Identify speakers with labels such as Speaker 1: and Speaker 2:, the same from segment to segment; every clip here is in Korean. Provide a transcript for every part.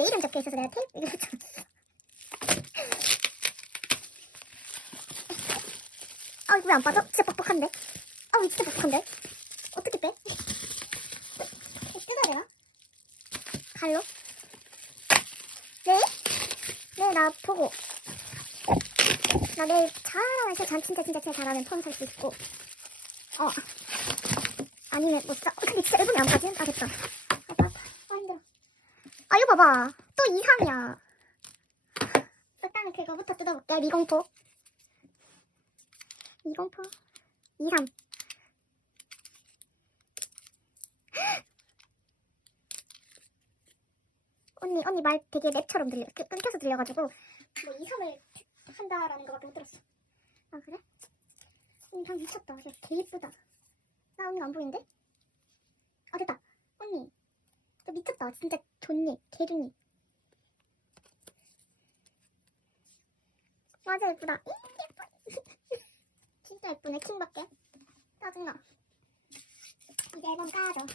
Speaker 1: 내 이름 적혀 있어서 내가 테이프 이거. 아, 이거 왜 안 빠져? 진짜 뻑뻑한데? 아, 이거 진짜 뻑뻑한데? 어떻게 빼? 되나? 갈로? 네? 네, 나 보고. 나 내일 잘하면 진짜, 진짜, 진짜, 진짜 잘하면 폰살수 있고. 어. 아니면 못 사. 어, 근데 진짜 앨범이 안 빠지? 아, 됐다. 아, 아파, 아파. 아, 힘들어. 아, 이거 봐봐. 또 2, 3이야. 일단은 그거부터 뜯어볼게. 미공포. 미공포. 2, 3. 언니, 언니 말 되게 랩처럼 들려. 끊- 끊겨서 들려가지고. 뭐 2, 3을 한다라는 거밖에 못 들었어. 아, 그래? 언니 방 미쳤다. 야, 개 이쁘다. 나 언니 안 보이는데? 아, 됐다. 저 미쳤다. 진짜 좋니. 개 좋니. 맞아, 예쁘다. 잉, 예뻐. 진짜 예쁘네. 킹밖에. 짜증나. 이제 앨범 까줘.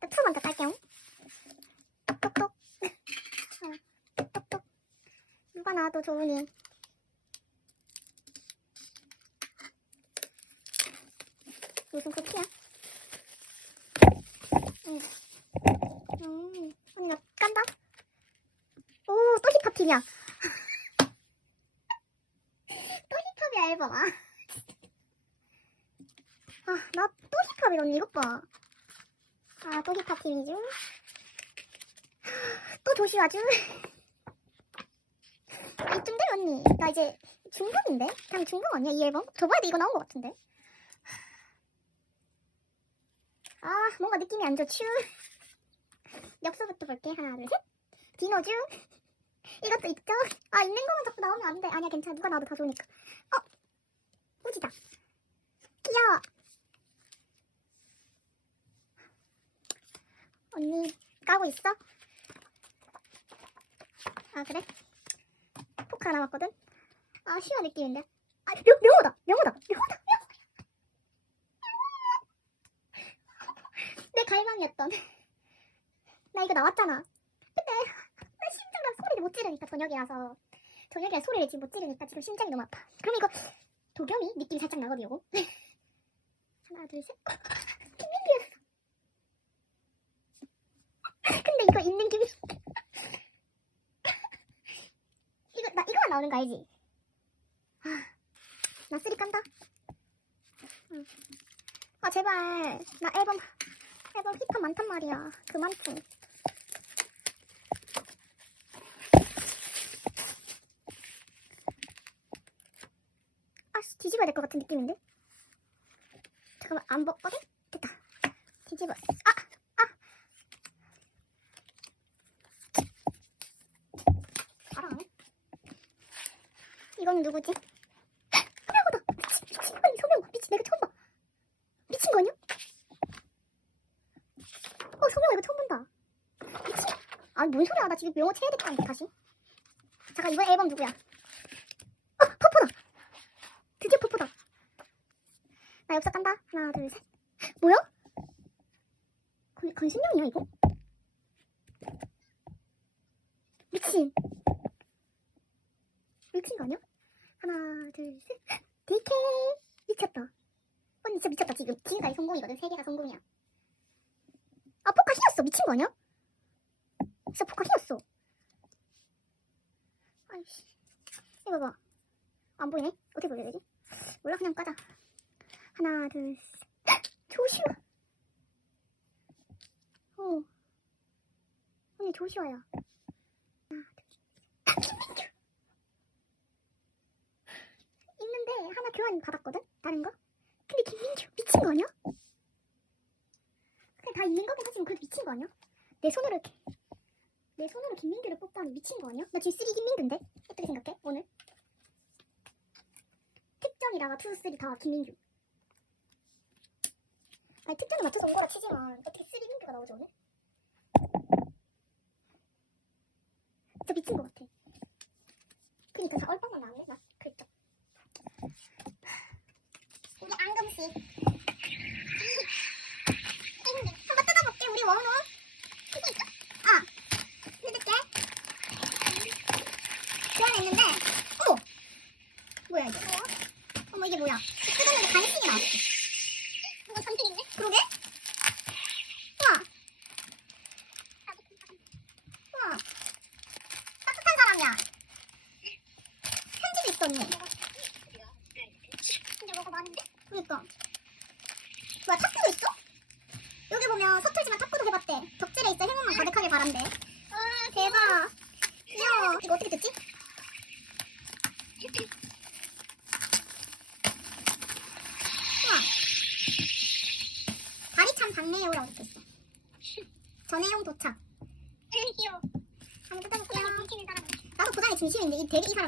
Speaker 1: 또투 먼저 깔게요. 똑똑똑. 어, 똑똑똑. 누가 나와도 좋으니. 무슨 쿠키야? 응. 음, 언니 나 깐다? 오, 또 힙합 팀이야. 또 힙합이야, 앨범. 아, 아나 또 힙합이다, 언니. 이것 봐. 아, 또 힙합 팀이죠? 또 조시와주? 이쯤 돼, 언니. 나 이제 중간인데? 그냥 중간 아니야, 이 앨범? 저번에도 이거 나온 것 같은데? 아, 뭔가 느낌이 안 좋지? 엽서부터 볼게. 하나, 둘, 셋. 디노주. 이것도 있죠? 아, 있는 것만 자꾸 나오면 안 돼. 아니야, 괜찮아. 누가 나와도 다 좋으니까. 어? 우지다. 귀여워. 언니, 까고 있어? 아, 그래? 포카 남았거든? 아, 시어 느낌인데? 아, 명, 명호다! 명호다! 명호다! 내 갈망이었던. 나 이거 나왔잖아. 근데 소리를 못 지르니까 저녁이라서 저녁이라 소리를 지금 못 지르니까 지금 심장이 너무 아파. 그럼 이거 도겸이 느낌 살짝 나거든 요거. 하나 둘 셋. 김민규였어. 근데 이거 있는 김이 이거 나 이거만 나오는 거 알지? 아, 나 쓰리 깐다. 응. 아 제발 나 앨범 앨범 힙합 많단 말이야. 그만 좀. 뒤집어야 될 것 같은 느낌인데? 잠깐만 안 벗거든? 됐다. 뒤집었어. 아! 아! 알아. 이건 누구지? 서명호다. 미친 미친 아니 서명호 미친 내가 처음 봐. 미친 거 아니야? 어 서명호 이거 처음 본다. 미친. 아니 뭔 소리야 나 지금 명호 채야 됐다는데 다시. 잠깐 이번 앨범 누구야? 어 퍼퍼다. 드디어 퍼퍼다. 나 엽서 깐다. 하나 둘 셋. 뭐야? 건, 건신령이야 이거? 미친. 미친 거 아니야? 하나 둘 셋. DK 미쳤다. 언니 진짜 미쳤다 지금. 지금까지 성공이거든. 세 개가 성공이야. 아 포카 휘었어. 미친 거 아니야? 진짜 포카 휘었어. 아이씨. 이거 봐. 안 보이네? 어떻게 보여야 되지? 몰라 그냥 까자. 하나 둘 셋. 조슈아. 어. 언니 조슈아야. 하나 둘 셋. 있는데 하나 교환 받았거든? 다른 거? 근데 김민규 미친 거 아니야? 그냥 다 있는 거긴 하지만 그래도 미친 거 아니야? 내 손으로 이렇게 내 손으로 김민규를 뽑다니 미친 거 아니야? 나 지금 쓰리 김민규인데? 어떻게 생각해? 오늘? 특전이랑 투, 쓰리 다 김민규 아니 특전에 맞춰서 온 거라 치지만 어떻게 쓰리 김민규가 나오지 오늘? 진짜 미친 거 같아. 그니까 다 얼빵만 나왔네? 나 그랬죠 이게 앙금씨 야 편지도 있었니? 근데 뭐가 많은데? 그니까 뭐야 탁구도 있어? 여기 보면 서툴지만 탁구도 해봤대 덕질에 있어 행운만 가득하길 바란대 아 대박 귀여워 이거 어떻게 듣지?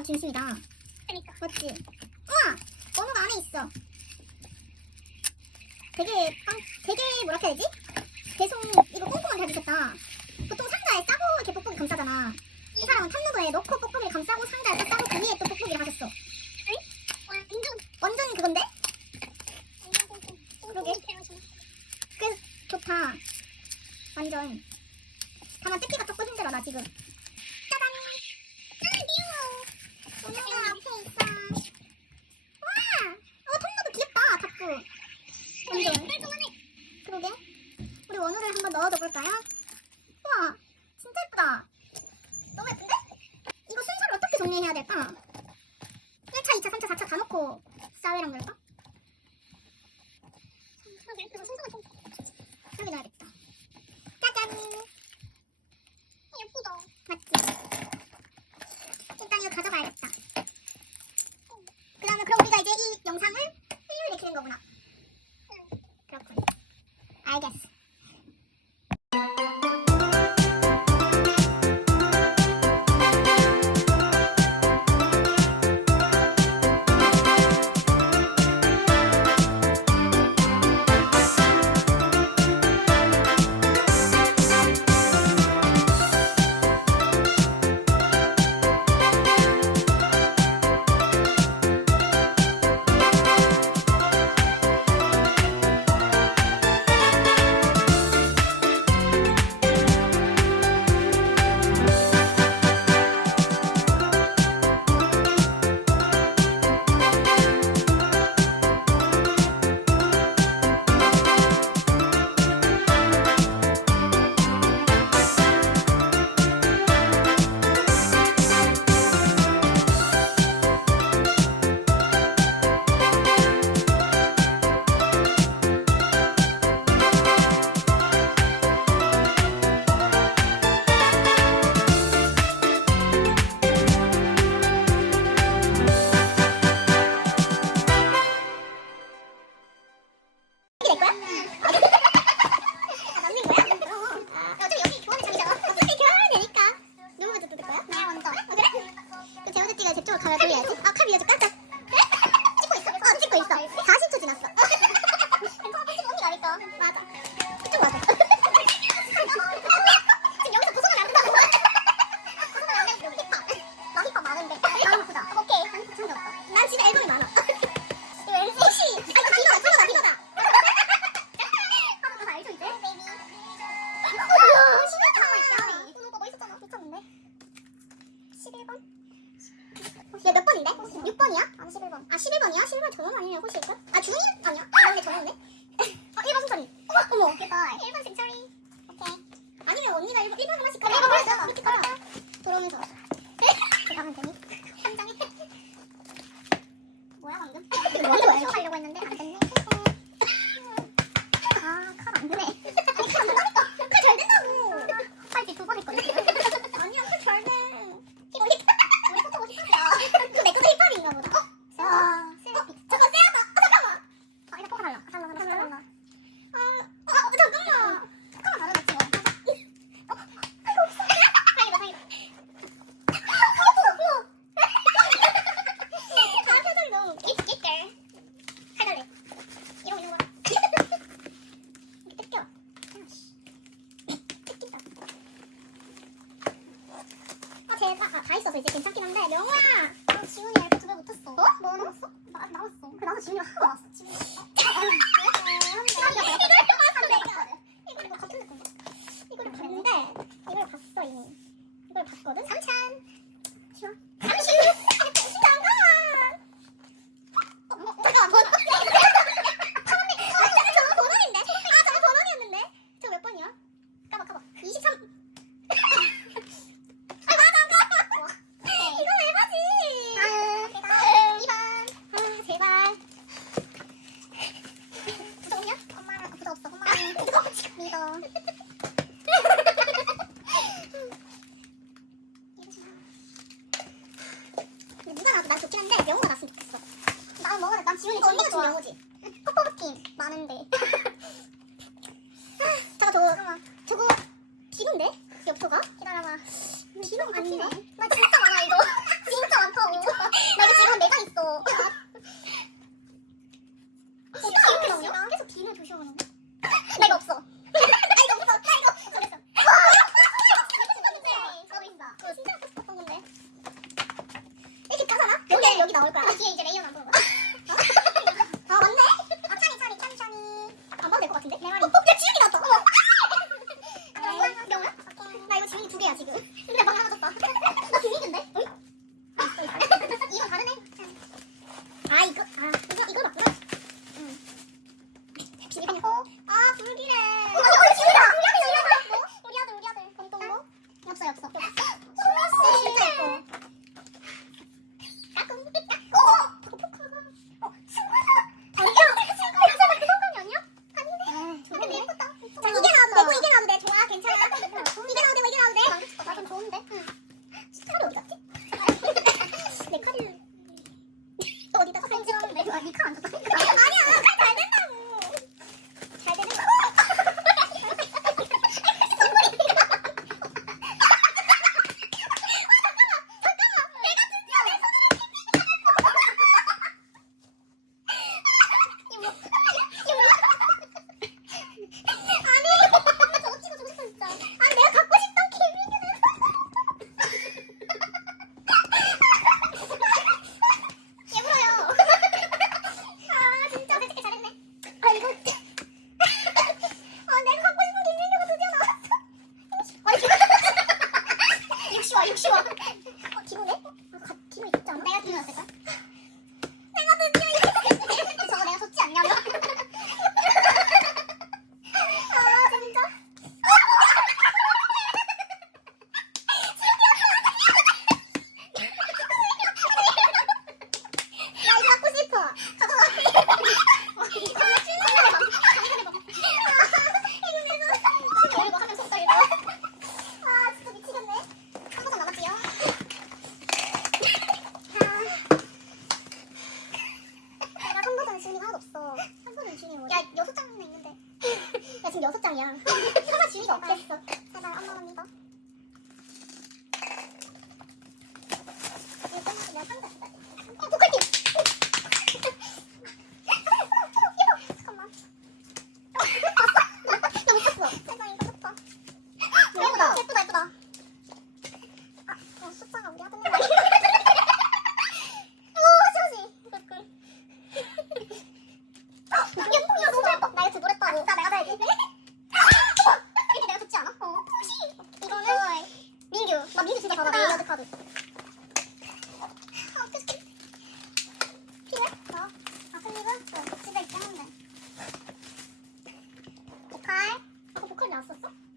Speaker 1: 엄마랑 진수이다. 그니까 맞지? 우와! 번호가 안에 있어. 되게 빵, 되게 뭐랄까 해야 되지? 계속 이거 꽁꽁은 다 주셨다. 보통 상자에 싸고 이렇게 뽁뽁이 감싸잖아. 이 사람은 텀블러에 넣고 뽁뽁이를 감싸고 상자에 딱 싸고 그 위에 또 뽁뽁이를 하셨어. 완전 완전 그건데? 그러게. 그래서 좋다. 완전. 다만 뜯기가 조금 힘들어 나 지금. 우와~ 통나도 어, 귀엽다, 자꾸. 완전. 네. 그러게. 우리 원우를 한번 넣어줘 볼까요? I guess. 아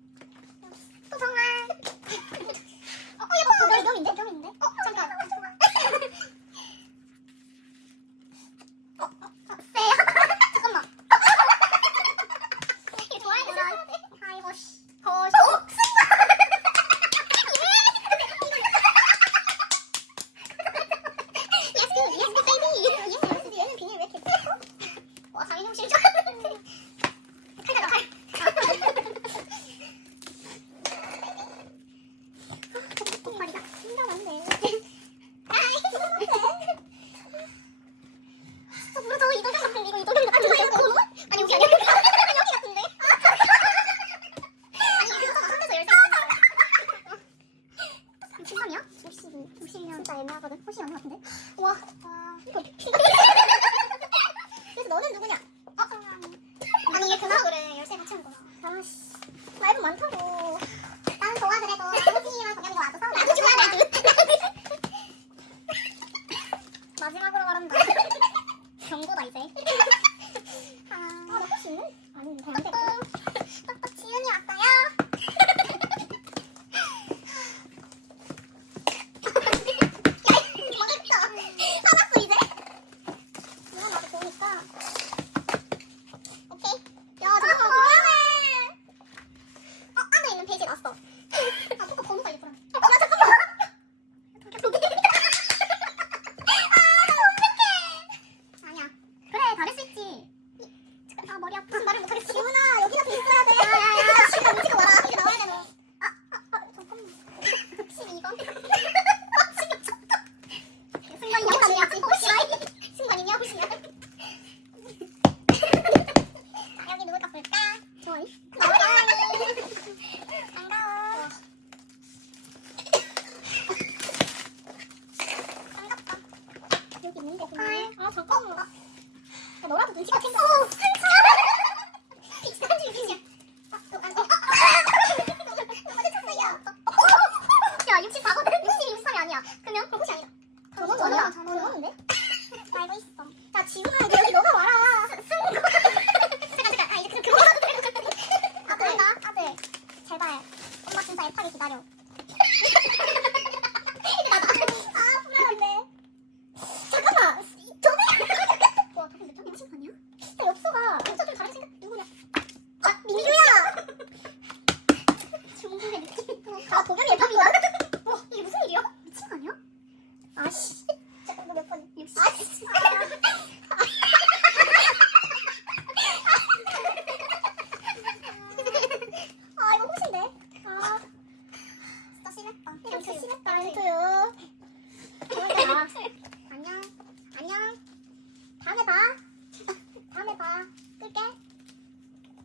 Speaker 1: 너라도 눈치가 챙겨. 어,